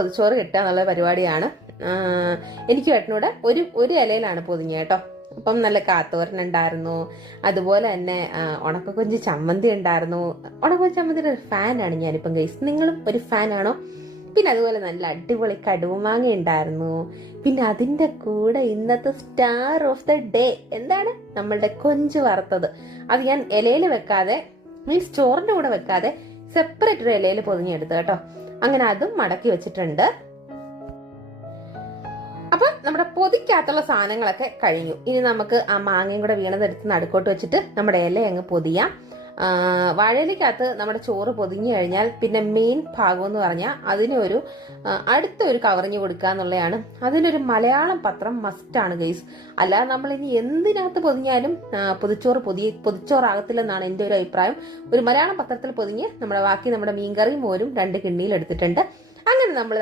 പൊതിച്ചോറ് കിട്ടുക എന്നുള്ള പരിപാടിയാണ്. എനിക്കും ഏട്ടനൂടെ ഒരു ഇലയിലാണ് പൊതിഞ്ഞത് കേട്ടോ. അപ്പം നല്ല കാത്തോരൻ ഉണ്ടായിരുന്നു, അതുപോലെ തന്നെ ഉണക്കക്കൊഞ്ച് ചമ്മന്തി ഉണ്ടായിരുന്നു. ഉണക്കക്കൊഞ്ച് ചമ്മന്തിയുടെ ഒരു ഫാനാണ് ഞാനിപ്പം ഗൈസ്. നിങ്ങളും ഒരു ഫാനാണോ? പിന്നെ അതുപോലെ നല്ല അടിപൊളി കടുവമാങ്ങ ഉണ്ടായിരുന്നു. പിന്നെ അതിന്റെ കൂടെ ഇന്നത്തെ സ്റ്റാർ ഓഫ് ദ ഡേ എന്താണ്, നമ്മളുടെ കൊഞ്ച് വറുത്തത്. അത് ഞാൻ ഇലയിൽ വെക്കാതെ, മീൻസ് ചോറിന്റെ കൂടെ വെക്കാതെ സെപ്പറേറ്റ് ഒരു ഇലയിൽ പൊതിഞ്ഞെടുത്ത് കേട്ടോ. അങ്ങനെ അതും മടക്കി വെച്ചിട്ടുണ്ട്. അപ്പൊ നമ്മുടെ പൊതിക്കകത്തുള്ള സാധനങ്ങളൊക്കെ കഴിഞ്ഞു. ഇനി നമുക്ക് ആ മാങ്ങയും കൂടെ വീണതെടുത്ത് നടുക്കോട്ട് വെച്ചിട്ട് നമ്മുടെ ഇല അങ്ങ് പൊതിയാം. വാഴയിലേക്കകത്ത് നമ്മുടെ ചോറ് പൊതിഞ്ഞു കഴിഞ്ഞാൽ പിന്നെ മെയിൻ ഭാഗം എന്ന് പറഞ്ഞാൽ അതിനൊരു അടുത്തൊരു കവറിഞ്ഞ് കൊടുക്കുക എന്നുള്ളതാണ്. അതിനൊരു മലയാളം പത്രം മസ്റ്റാണ് ഗൈസ്. അല്ലാതെ നമ്മൾ ഇനി എന്തിനകത്ത് പൊതിഞ്ഞാലും പൊതിച്ചോറാകത്തില്ലെന്നാണ് എൻ്റെ ഒരു അഭിപ്രായം. ഒരു മലയാളം പത്രത്തിൽ പൊതിഞ്ഞ് നമ്മുടെ ബാക്കി നമ്മുടെ മീൻകറിയും മോരും 2 കിണ്ണിയിൽ എടുത്തിട്ടുണ്ട്. അങ്ങനെ നമ്മൾ